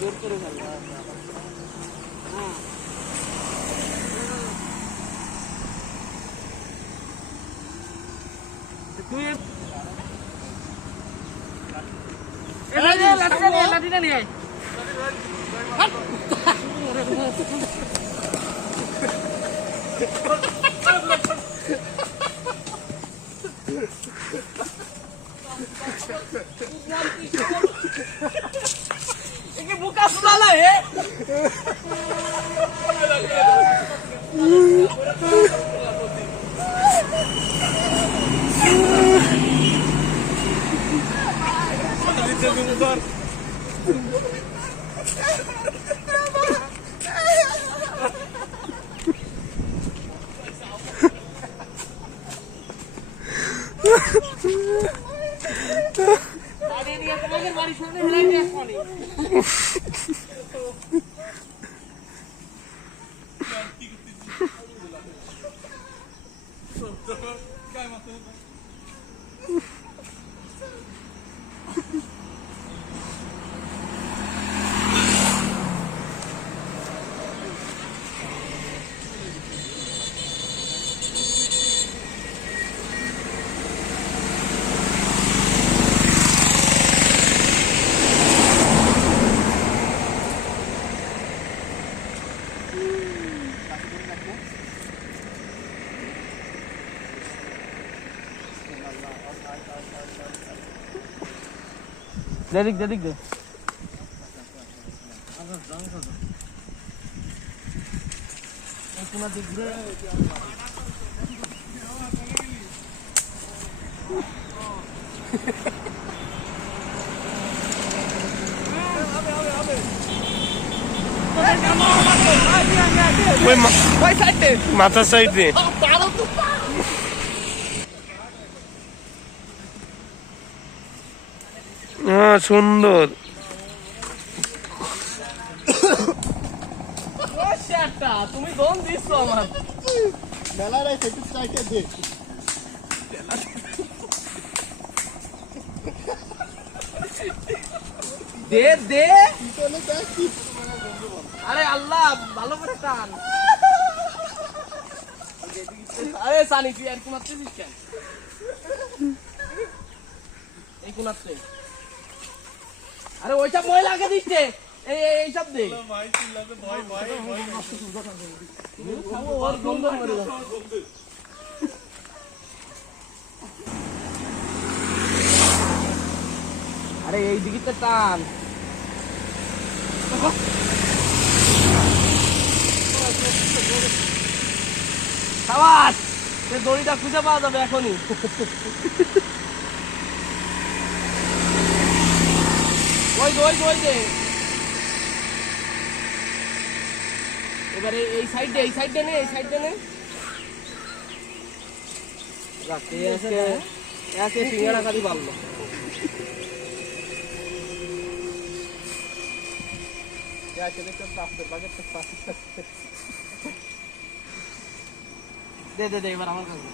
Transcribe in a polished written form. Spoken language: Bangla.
জোর করে ফেলবে। তুই লাঠিটা নিয়ে আয়। বুকা সুদালা হে দেখ দে দেখ দে তোমার দিক ঘুরে মাথার সাইডে সুন্দর তুমি দম দিচ্ছ আমার দে দে আরে আল্লাহ ভালো করে টান আরে সানি তুই আর কোনাতে দিস কেন এই কোনাতে আরে ওইটা ময়লা আগে দিচ্ছে এই সব দে আরে এই দিকে তো টান সাবাস দড়িটা খুঁজে পাওয়া যাবে এখনই ওই দে এবারে এই সাইডে নে একে সিঙ্গারা খালি পারলো দে এবার আমার কাছে